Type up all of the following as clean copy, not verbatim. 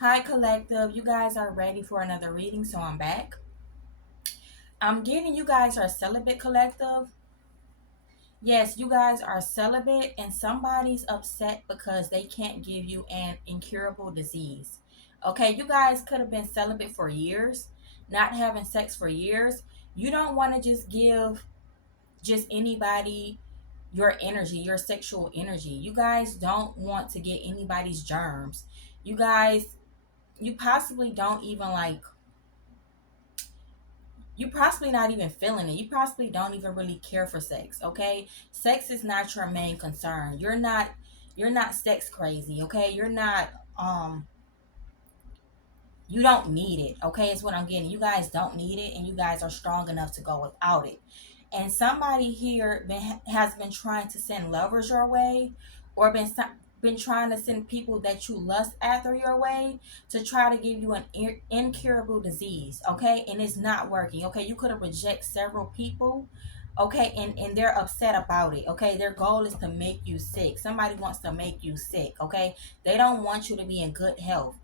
Hi, collective. You guys are ready for another reading, so I'm back. I'm getting you guys are celibate collective. Yes, you guys are celibate, and somebody's upset because they can't give you an incurable disease. Okay, you guys could have been celibate for years, not having sex for years. You don't want to just give just anybody your energy, your sexual energy. You guys don't want to get anybody's germs. You guys, you possibly don't even like you possibly not even feeling it. You possibly don't even really care for sex, okay? Sex is not your main concern. You're not sex crazy, okay? Um you don't need it, okay? Is what I'm getting. You guys don't need it, and you guys are strong enough to go without it. And somebody here has been trying to send lovers your way, or been trying to send people that you lust after your way to try to give you an incurable disease, okay? And it's not working, okay? You could have rejected several people, okay? And they're upset about it, okay? Their goal is to make you sick. Somebody wants to make you sick, okay? They don't want you to be in good health.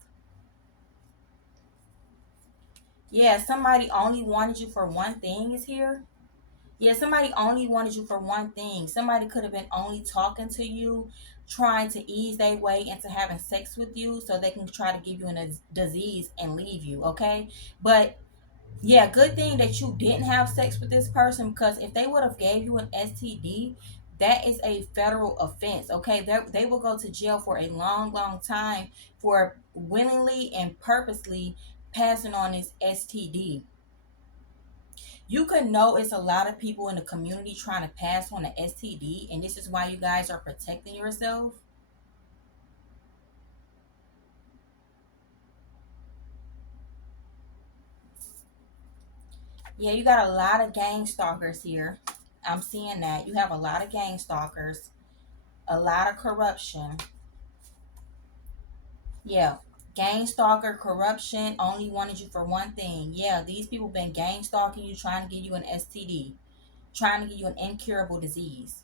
Yeah, somebody only wanted you for one thing is here. Yeah, somebody only wanted you for one thing. Somebody could have been only talking to you, trying to ease their way into having sex with you so they can try to give you a disease and leave you, okay? But yeah, good thing that you didn't have sex with this person, because if they would have gave you an STD, that is a federal offense, okay? They will go to jail for a long, long time for willingly and purposely passing on this STD. You could know it's a lot of people in the community trying to pass on the STD, and this is why you guys are protecting yourself. Yeah, you got a lot of gang stalkers here. I'm seeing that. You have a lot of gang stalkers, a lot of corruption. Yeah. Gang stalker, corruption, only wanted you for one thing. Yeah, these people been gang stalking you, trying to give you an STD, trying to give you an incurable disease.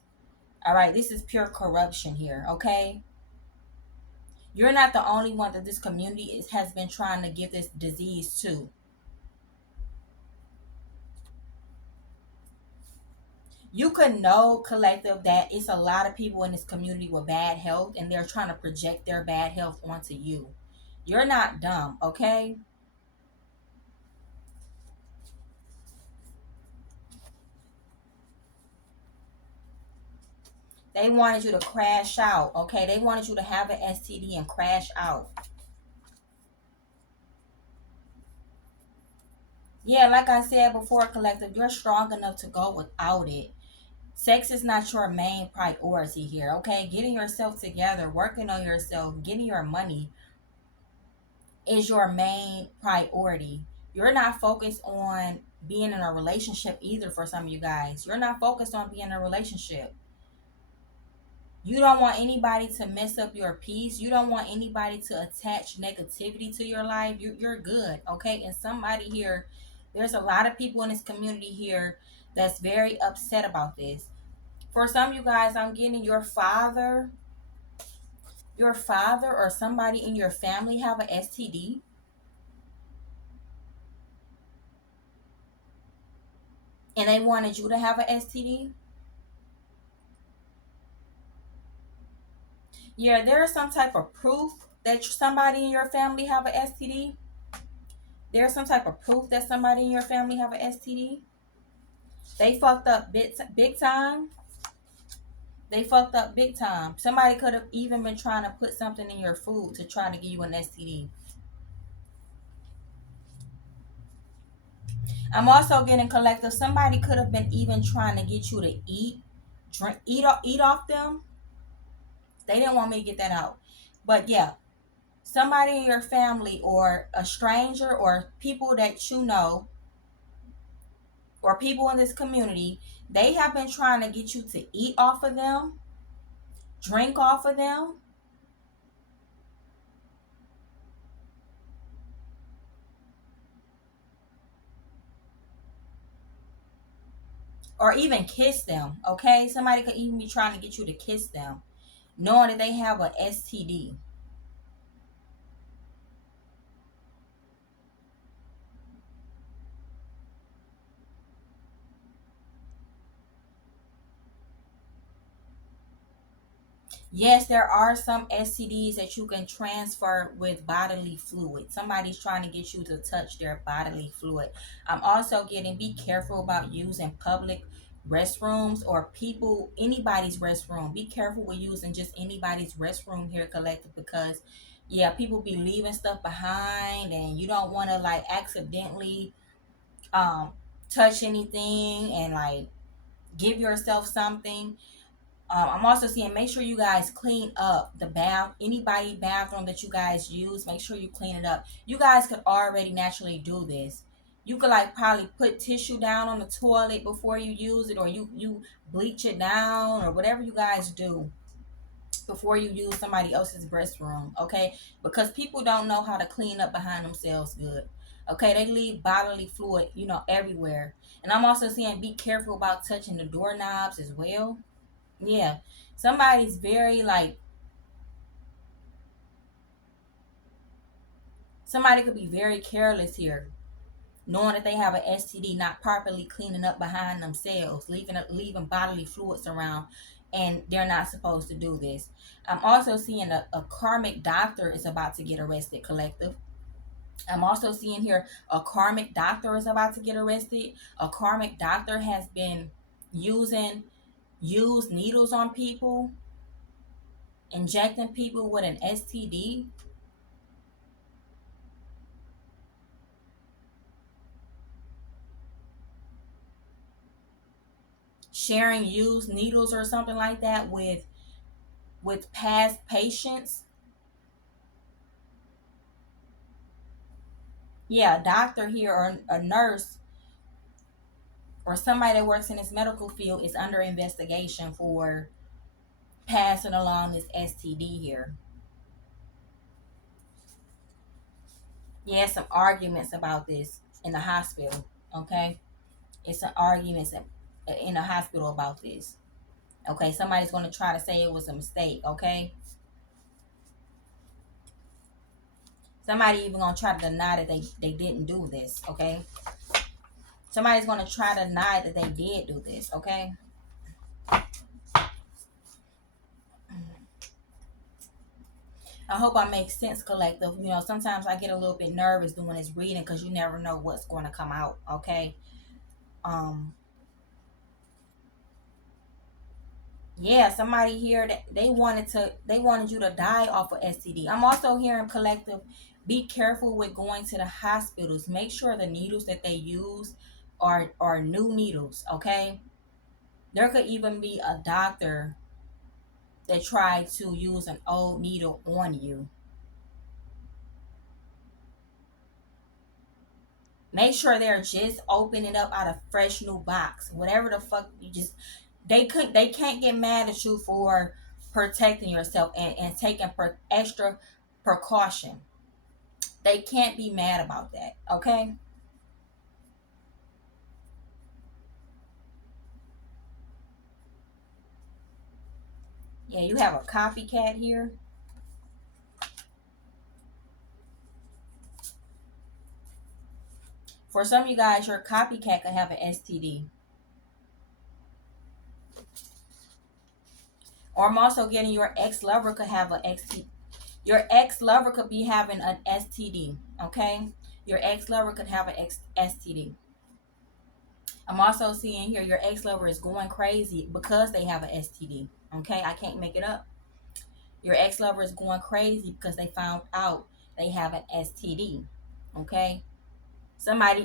All right, this is pure corruption here, okay? You're not the only one that this community has been trying to give this disease to. You could know, collective, that it's a lot of people in this community with bad health, and they're trying to project their bad health onto you. You're not dumb, okay? They wanted you to crash out, okay? They wanted you to have an STD and crash out. Yeah, like I said before, collective, you're strong enough to go without it. Sex is not your main priority here, okay? Getting yourself together, working on yourself, getting your money is your main priority. You're not focused on being in a relationship either. For some of you guys, you're not focused on being in a relationship. You don't want anybody to mess up your peace. You don't want anybody to attach negativity to your life. You're good, okay? And somebody here, there's a lot of people in this community here that's very upset about this. For some of you guys, I'm getting your father or somebody in your family have an STD, and they wanted you to have an STD. Yeah, there is some type of proof that somebody in your family have an STD. There's some type of proof that somebody in your family have an STD. They fucked up big time. They fucked up big time. Somebody could have even been trying to put something in your food to try to give you an STD. I'm also getting collective. Somebody could have been even trying to get you to eat off them. They didn't want me to get that out. But yeah, somebody in your family or a stranger or people that you know or people in this community, they have been trying to get you to eat off of them, drink off of them, or even kiss them. Okay, somebody could even be trying to get you to kiss them, knowing that they have a STD. Yes, there are some STDs that you can transfer with bodily fluid. Somebody's trying to get you to touch their bodily fluid. I'm also getting, be careful about using public restrooms or people, anybody's restroom. Be careful with using just anybody's restroom here, collective, because yeah, people be leaving stuff behind and you don't want to like accidentally um touch anything and like give yourself something. I'm also seeing, make sure you guys clean up the anybody bathroom that you guys use. Make sure you clean it up. You guys could already naturally do this. You could like probably put tissue down on the toilet before you use it, or you bleach it down, or whatever you guys do before you use somebody else's restroom. Okay, because people don't know how to clean up behind themselves good. Okay, they leave bodily fluid, everywhere. And I'm also seeing, be careful about touching the doorknobs as well. Yeah. Somebody's very like, somebody could be very careless here, knowing that they have an STD, not properly cleaning up behind themselves, leaving bodily fluids around, and they're not supposed to do this. I'm also seeing a karmic doctor is about to get arrested, collective. I'm also seeing here a karmic doctor is about to get arrested. A karmic doctor has been using used needles on people, injecting people with an STD, sharing used needles or something like that with past patients. Yeah, a doctor here or a nurse or somebody that works in this medical field is under investigation for passing along this STD here. Yeah, some arguments about this in the hospital. Okay, it's some arguments in the hospital about this. Okay, somebody's going to try to say it was a mistake. Okay, somebody even going to try to deny that they didn't do this. Okay, somebody's going to try to deny that they did do this. Okay, I hope I make sense, collective. Sometimes I get a little bit nervous doing this reading because you never know what's going to come out. Okay. Um. Yeah, somebody here that they wanted you to die off of STD. I'm also hearing, collective, be careful with going to the hospitals. Make sure the needles that they use are new needles. Okay. There could even be a doctor that tried to use an old needle on you. Make sure they're just opening up out of fresh new box. Whatever the fuck you just, they can't get mad at you for protecting yourself and taking extra precaution. They can't be mad about that. Okay? Yeah, you have a copycat here. For some of you guys, your copycat could have an STD. Or I'm also getting your ex-lover could have an STD. Your ex-lover could be having an STD. Okay? Your ex-lover could have an STD. I'm also seeing here your ex-lover is going crazy because they have an STD. Okay, I can't make it up. Your ex-lover is going crazy because they found out they have an STD. Okay,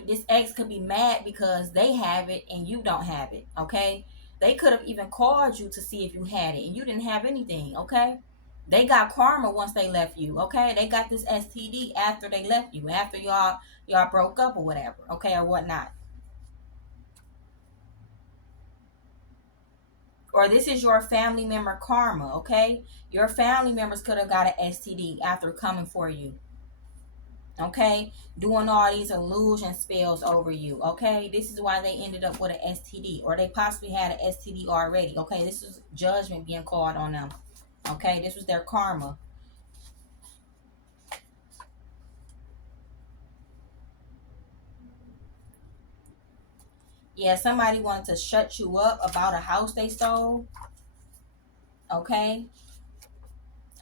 this ex could be mad because they have it and you don't have it. Okay, they could have even called you to see if you had it and you didn't have anything. Okay, they got karma once they left you. Okay, they got this STD after they left you, after y'all broke up or whatever. Okay, or whatnot. Or this is your family member karma. Okay, your family members could have got an STD after coming for you. Okay, doing all these illusion spells over you. Okay, this is why they ended up with an STD, or they possibly had an STD already. Okay, this is judgment being called on them. Okay, this was their karma. Yeah, somebody wanted to shut you up about a house they stole. Okay,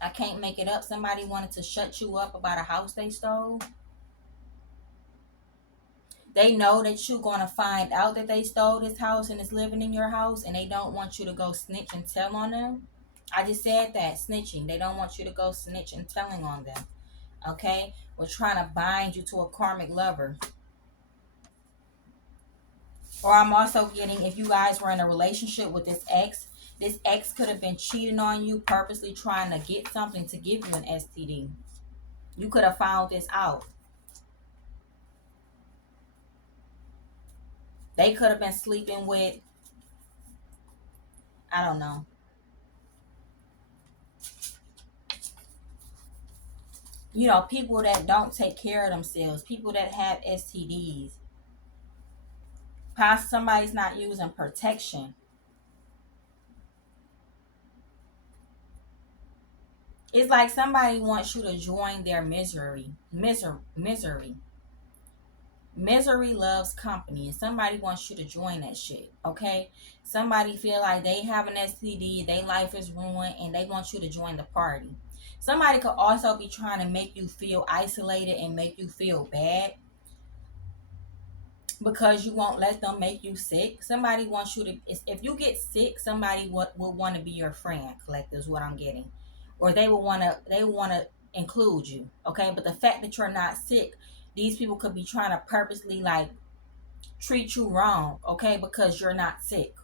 I can't make it up. Somebody wanted to shut you up about a house they stole. They know that you're going to find out that they stole this house and is living in your house, and they don't want you to go snitch and tell on them. I just said that, snitching. They don't want you to go snitch and telling on them. Okay? We're trying to bind you to a karmic lover. Or I'm also getting, if you guys were in a relationship with this ex could have been cheating on you, purposely trying to get something to give you an STD. You could have found this out. They could have been sleeping with, I don't know, people that don't take care of themselves, people that have STDs. Possibly somebody's not using protection. It's like somebody wants you to join their misery. Misery loves company, and somebody wants you to join that shit. Okay, somebody feel like they have an STD, their life is ruined, and they want you to join the party. Somebody could also be trying to make you feel isolated and make you feel bad because you won't let them make you sick. Somebody wants you to, if you get sick, somebody will want to be your friend. Collect is what I'm getting, or they want to include you. Okay, but the fact that you're not sick, these people could be trying to purposely like treat you wrong. Okay, because you're not sick.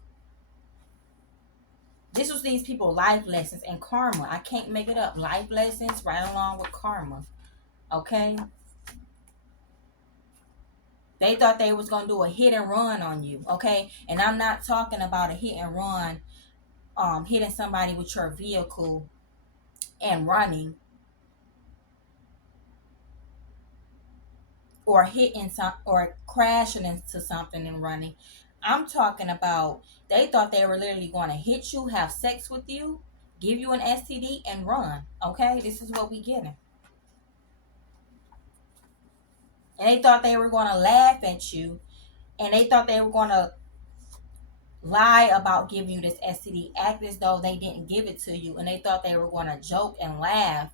This was these people life lessons and karma. I can't make it up. Life lessons right along with karma. Okay, they thought they was gonna do a hit and run on you. Okay, and I'm not talking about a hit and run, hitting somebody with your vehicle and running, or hitting some, or crashing into something and running. I'm talking about they thought they were literally going to hit you, have sex with you, give you an STD, and run. Okay, this is what we getting. And they thought they were going to laugh at you, and they thought they were going to lie about giving you this STD, act as though they didn't give it to you, and they thought they were going to joke and laugh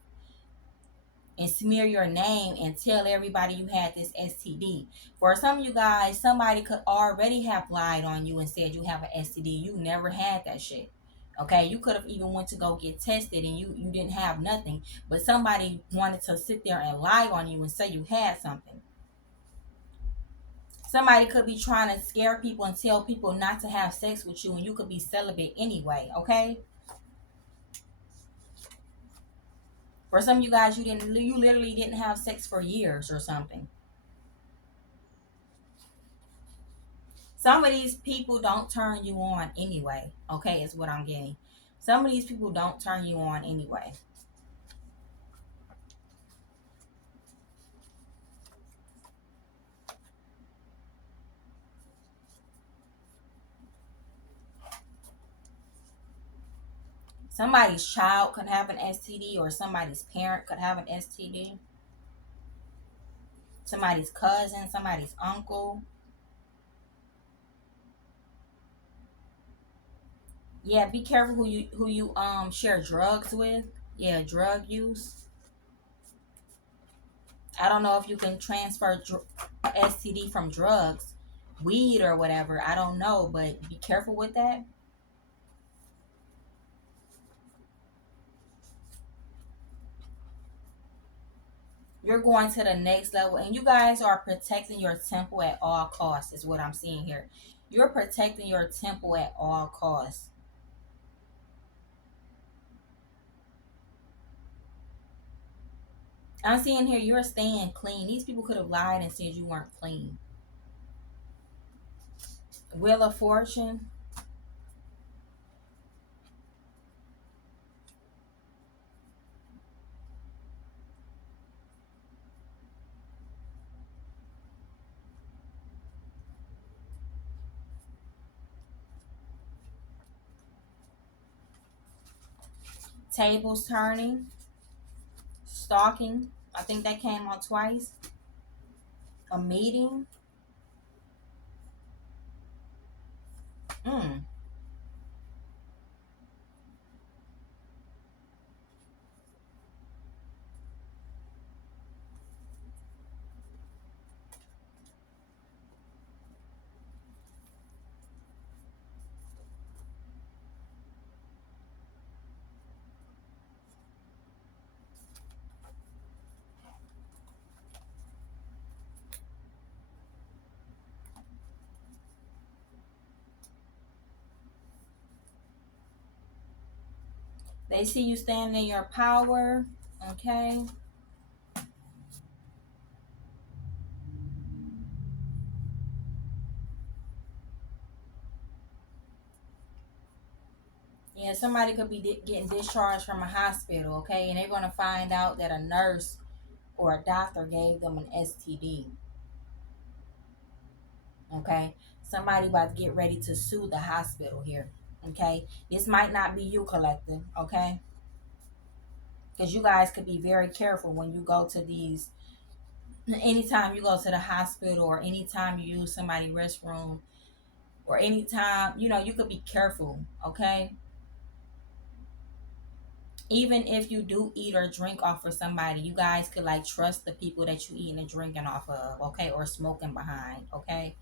and smear your name and tell everybody you had this STD. For some of you guys, somebody could already have lied on you and said you have an STD. You never had that shit. Okay, you could have even went to go get tested and you didn't have nothing, but somebody wanted to sit there and lie on you and say you had something. Somebody could be trying to scare people and tell people not to have sex with you, and you could be celibate anyway. Okay. For some of you guys, you literally didn't have sex for years or something. Some of these people don't turn you on anyway. Okay, is what I'm getting. Some of these people don't turn you on anyway. Somebody's child could have an STD, or somebody's parent could have an STD. Somebody's cousin, somebody's uncle. Yeah, be careful who you share drugs with. Yeah, drug use. I don't know if you can transfer STD from drugs, weed or whatever. I don't know, but be careful with that. You're going to the next level, and you guys are protecting your temple at all costs, is what I'm seeing here. You're protecting your temple at all costs. I'm seeing here you're staying clean. These people could have lied and said you weren't clean. Wheel of Fortune. Tables turning. Stalking. I think that came out twice. A meeting. Mm. They see you standing in your power. Okay. Yeah, somebody could be getting discharged from a hospital, okay, and they're going to find out that a nurse or a doctor gave them an STD, okay? Somebody about to get ready to sue the hospital here, okay? This might not be you, collective, okay? Because you guys could be very careful when you go to these, anytime you go to the hospital or anytime you use somebody's restroom or anytime, you could be careful, okay? Even if you do eat or drink off of somebody, you guys could like trust the people that you eating and drinking off of, okay, or smoking behind, okay.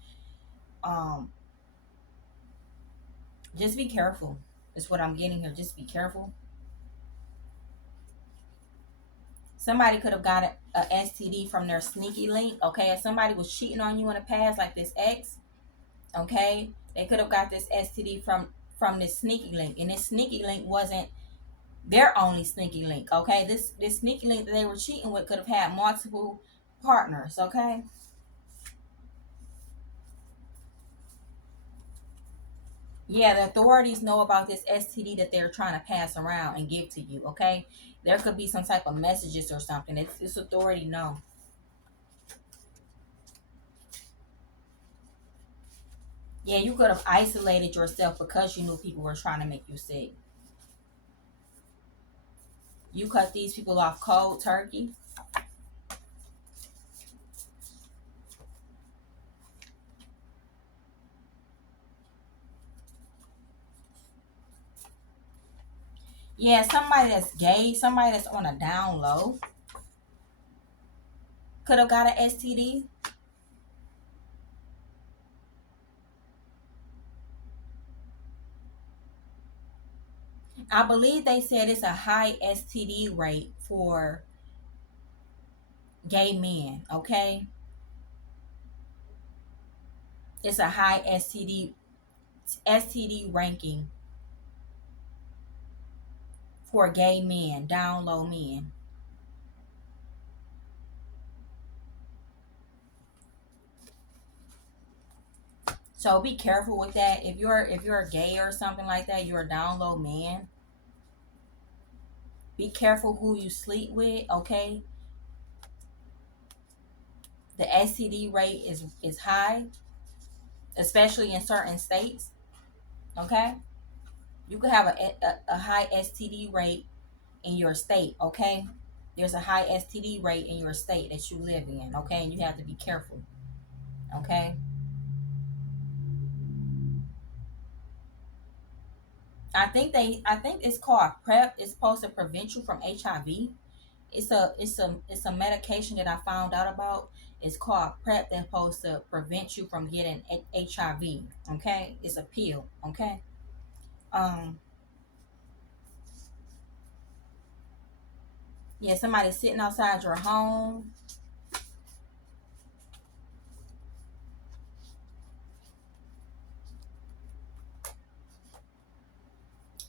um just be careful. Is what I'm getting here. Just be careful. Somebody could have got a STD from their sneaky link, okay. If somebody was cheating on you in the past, like this ex, okay, they could have got this STD from this sneaky link, and this sneaky link wasn't their only sneaky link, okay. This sneaky link that they were cheating with could have had multiple partners, okay. Yeah, the authorities know about this STD that they're trying to pass around and give to you, okay? There could be some type of messages or something. It's this authority know. Yeah, you could have isolated yourself because you knew people were trying to make you sick. You cut these people off cold turkey. Yeah, somebody that's gay, somebody that's on a down low could have got an STD. I believe they said it's a high STD rate for gay men, okay? It's a high STD ranking for gay men, down low men. So be careful with that. If you're gay or something like that, you're a down low man. Be careful who you sleep with, okay? The STD rate is high, especially in certain states, okay? You could have a high STD rate in your state, okay? There's a high STD rate in your state that you live in, okay? And you have to be careful, okay? I think it's called PrEP. It's supposed to prevent you from HIV. It's a medication that I found out about. It's called PrEP that's supposed to prevent you from getting HIV. Okay, it's a pill. Okay. Um. Yeah, somebody sitting outside your home.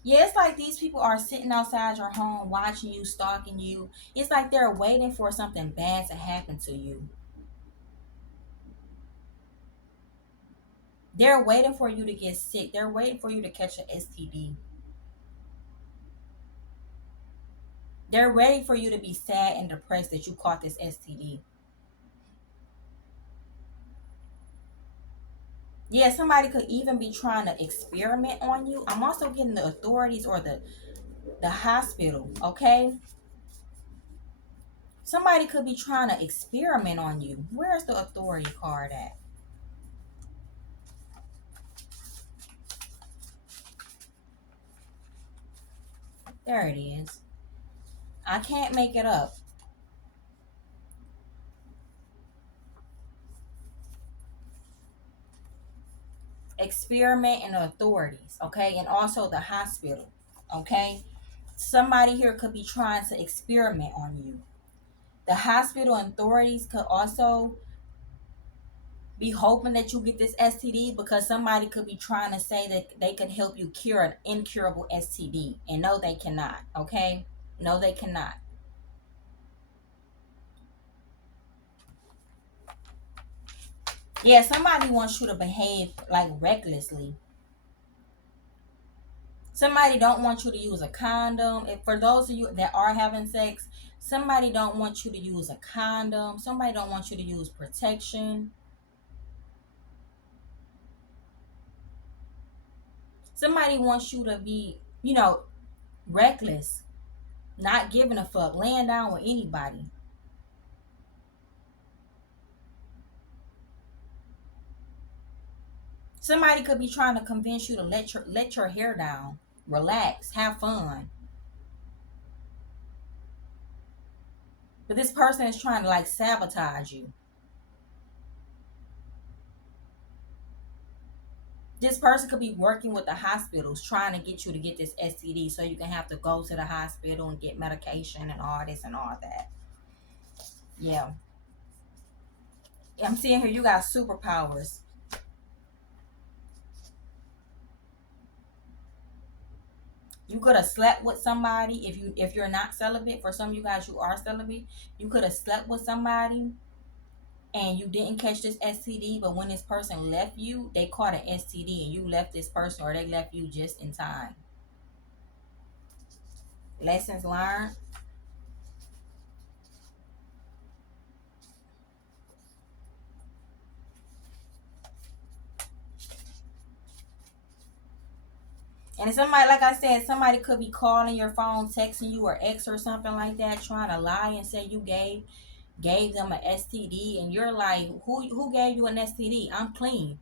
Yeah, it's like these people are sitting outside your home, watching you, stalking you. It's like they're waiting for something bad to happen to you. They're waiting for you to get sick. They're waiting for you to catch an STD. They're ready for you to be sad and depressed that you caught this STD. Yeah, somebody could even be trying to experiment on you. I'm also getting the authorities or the hospital, okay? Somebody could be trying to experiment on you. Where's the authority card at? There it is. I can't make it up. Experiment and the authorities, okay? And also the hospital, okay? Somebody here could be trying to experiment on you. The hospital authorities could also be hoping that you get this STD, because somebody could be trying to say that they could help you cure an incurable STD. And no, they cannot. Okay? No, they cannot. Yeah, somebody wants you to behave like recklessly. Somebody don't want you to use a condom. If for those of you that are having sex, somebody don't want you to use a condom. Somebody don't want you to use protection. Somebody wants you to be, reckless, not giving a fuck, laying down with anybody. Somebody could be trying to convince you to let your hair down, relax, have fun. But this person is trying to like sabotage you. This person could be working with the hospitals trying to get you to get this STD so you can have to go to the hospital and get medication and all this and all that. Yeah. I'm seeing here you got superpowers. You could have slept with somebody if you're not celibate. For some of you guys who are celibate, you could have slept with somebody and you didn't catch this STD, but when this person left you, they caught an STD and you left this person, or they left you just in time. Lessons learned. And somebody, like I said, somebody could be calling your phone, texting you, or ex or something like that, trying to lie and say you gave them an STD, and you're like, who gave you an STD? I'm clean.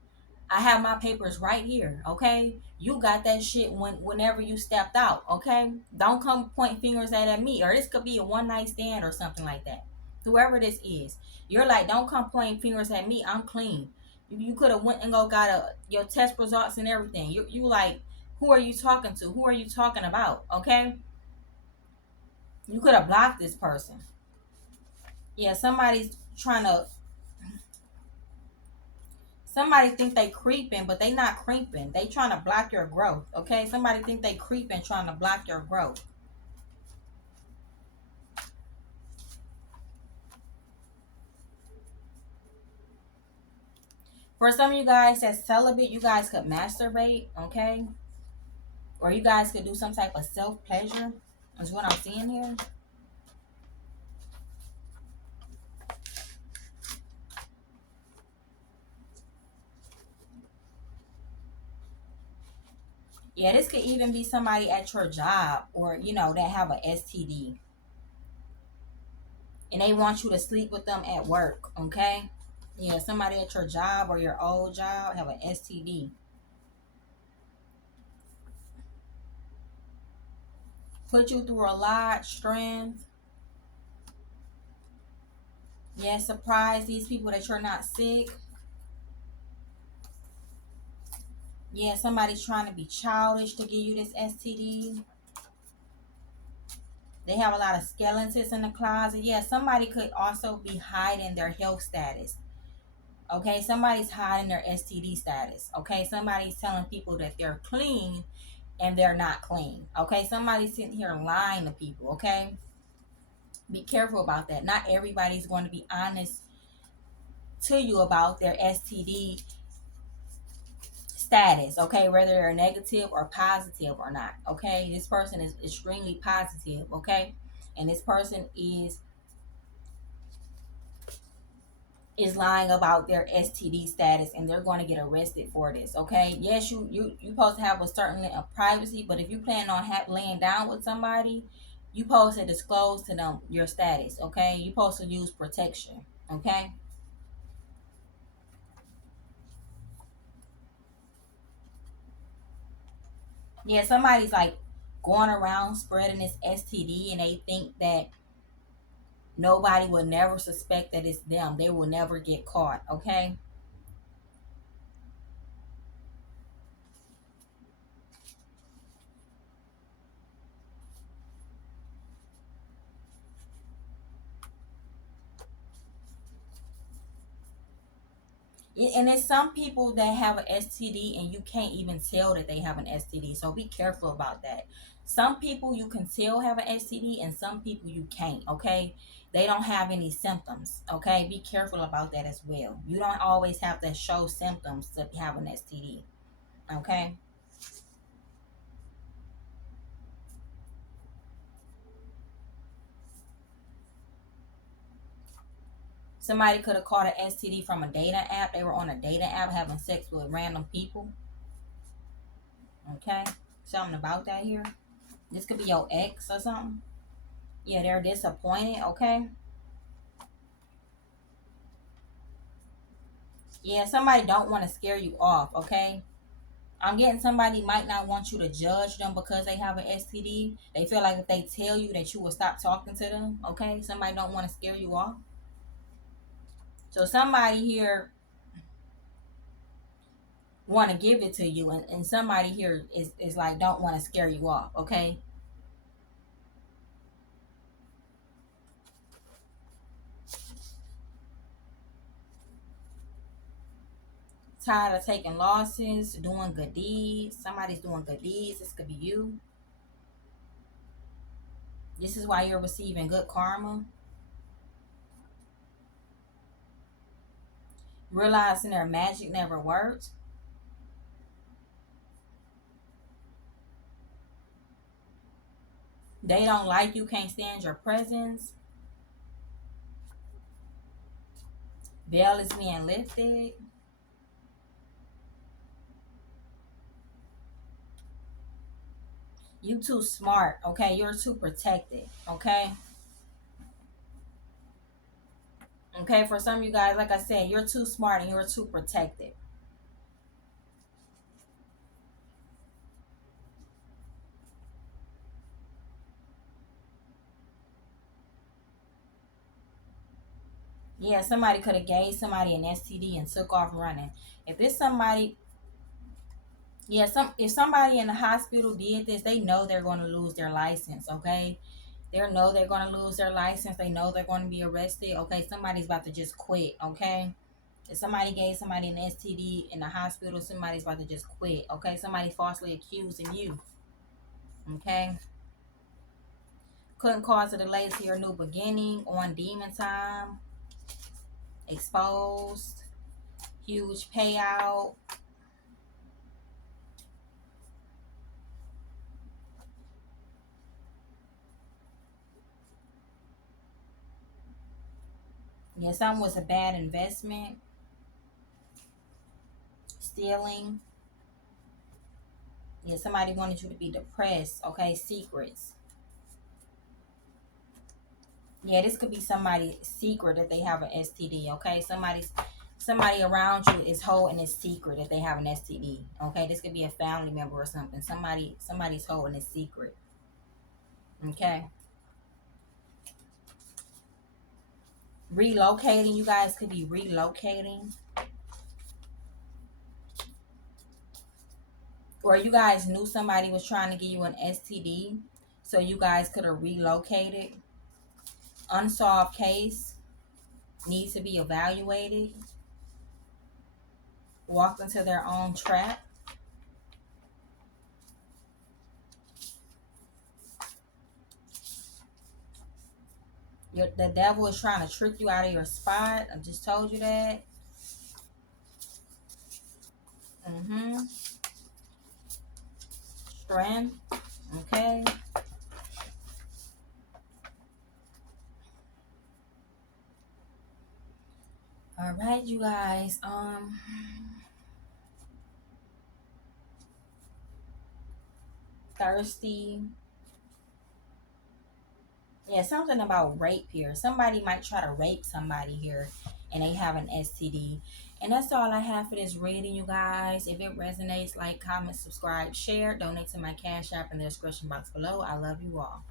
I have my papers right here. Okay, you got that shit whenever you stepped out. Okay, don't come point fingers at me, or this could be a one night stand or something like that. Whoever this is, you're like, don't come pointing fingers at me. I'm clean. You could have went and got your test results and everything. You like, who are you talking to? Who are you talking about? Okay, you could have blocked this person. Yeah, somebody think they creeping, but they not creeping. They trying to block your growth. Okay, somebody think they creeping, trying to block your growth. For some of you guys that's celibate, you guys could masturbate. Okay, or you guys could do some type of self pleasure. Is what I'm seeing here. Yeah, this could even be somebody at your job, or that have a STD, and they want you to sleep with them at work. Okay. Yeah, somebody at your job or your old job have an STD. Put you through a lot, strength. Yeah, surprise these people that you're not sick. Yeah, somebody's trying to be childish to give you this STD. They have a lot of skeletons in the closet. Yeah, somebody could also be hiding their health status. Okay, somebody's hiding their STD status. Okay, somebody's telling people that they're clean and they're not clean. Okay, somebody's sitting here lying to people. Okay, be careful about that. Not everybody's going to be honest to you about their STD status, okay, whether they're negative or positive or not. Okay, this person is extremely positive. Okay, and this person is lying about their STD status, and they're going to get arrested for this. Okay, yes, you supposed to have a certain level of privacy, but if you plan on laying down with somebody, you supposed to disclose to them your status. Okay, you supposed to use protection. Okay. Yeah, somebody's like going around spreading this STD, and they think that nobody will never suspect that it's them. They will never get caught. Okay. And it's some people that have an STD and you can't even tell that they have an STD. So be careful about that. Some people you can tell have an STD and some people you can't, okay? They don't have any symptoms, okay? Be careful about that as well. You don't always have to show symptoms to have an STD, okay? Somebody could have caught an STD from a dating app. They were on a dating app having sex with random people, okay? Something about that here. This could be your ex or something. Yeah, they're disappointed, okay? Yeah, somebody don't want to scare you off, okay? I'm getting somebody might not want you to judge them because they have an STD. They feel like if they tell you that you will stop talking to them, okay? Somebody don't want to scare you off. So somebody here want to give it to you and somebody here is like don't want to scare you off, okay? Tired of taking losses, doing good deeds. Somebody's doing good deeds. This could be you. This is why you're receiving good karma. Realizing their magic never worked. They don't like you, can't stand your presence. Veil is being lifted. You too smart, okay? You're too protected, okay? Okay, for some of you guys, like I said, you're too smart and you're too protected. Yeah, somebody could have gave somebody an STD and took off running. If it's somebody, yeah, if somebody in the hospital did this, they know they're going to lose their license, okay? They know they're going to lose their license. They know they're going to be arrested, okay? Somebody's about to just quit, okay? If somebody gave somebody an STD in the hospital, somebody's about to just quit, okay? Somebody falsely accusing you, okay? Couldn't cause a delay to your new beginning, on demon time, exposed, huge payout. Yeah, something was a bad investment, stealing. Yeah, somebody wanted you to be depressed, okay? Secrets. Yeah, this could be somebody's secret that they have an STD, okay? Somebody around you is holding a secret that they have an STD, okay? This could be a family member or something. Somebody's holding a secret, okay? Relocating, you guys could be relocating. Or you guys knew somebody was trying to give you an STD, so you guys could have relocated. Unsolved case needs to be evaluated. Walked into their own trap. The devil is trying to trick you out of your spot. I just told you that. Mm-hmm. Strength. Okay. All right, you guys. Thirsty. Yeah, something about rape here. Somebody might try to rape somebody here and they have an STD. And that's all I have for this reading, you guys. If it resonates, like, comment, subscribe, share, donate to my Cash App in the description box below. I love you all.